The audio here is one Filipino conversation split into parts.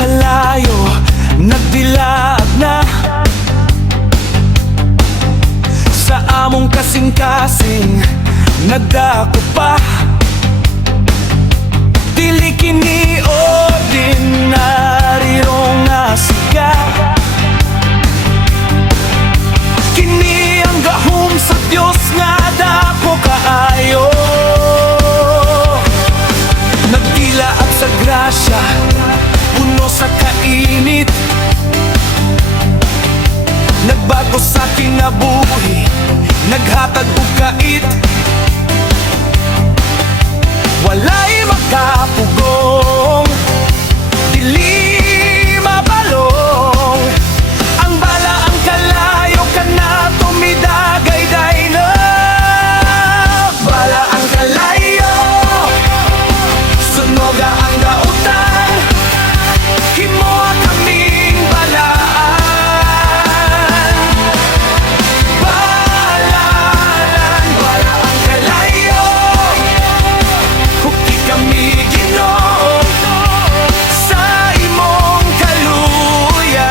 kalayo, nagdilaag na sa among kasing-kasing, nagdako pa. Dili kini ordinary nga siga, kini ang gahom sa Dios nga dako kaayo. Nagdilaag sa grasya, puno sa kainit, nagbago sa kinabuhi, naghatag og kait. Walay makapugong, dili mabalong. Ang bala ang kalayo kana tumidagay-day na. Bala ang kalayo, sunoga ang dautan, himo kaming balaan. Balalan, bala ang kalayo, kuki kami Ginoo sa imong kaluyan.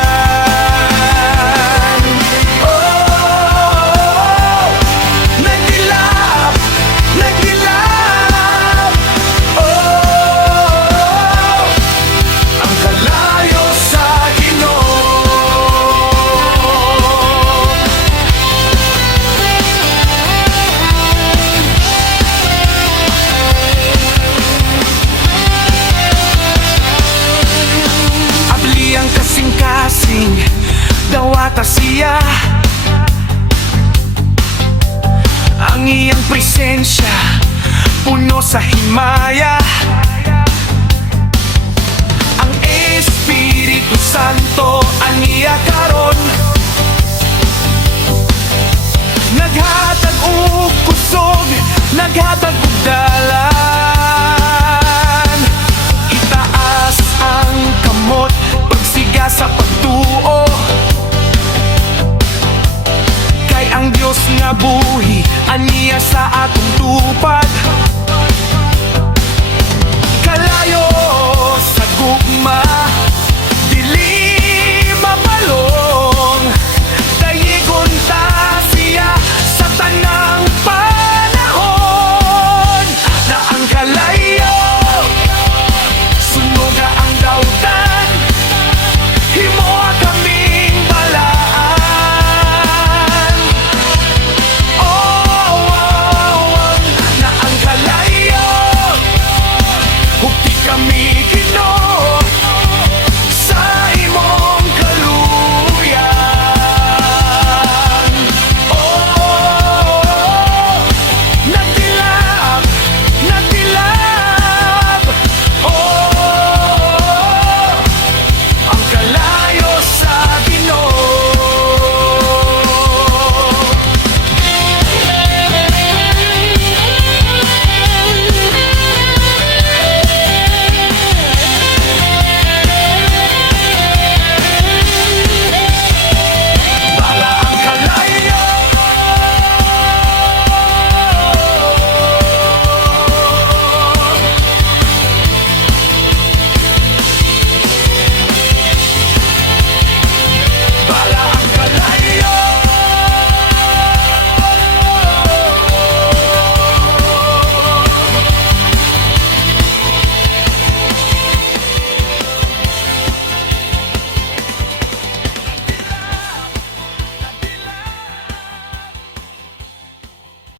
Oh, nagdilap, nagdilap. Oh, ang kalayo sa Ginoo. Abli ang kasing-kasing, dawata siya. Ang iyang presensya, puno sa himaya. Ang Espiritu Santo, aniya karon, naghatag og kusog, naghatag og dalan. Itaas ang kamot, pagsiga sa pagtuo, kay ang Dios nga buhi, aniya sa atong tupad.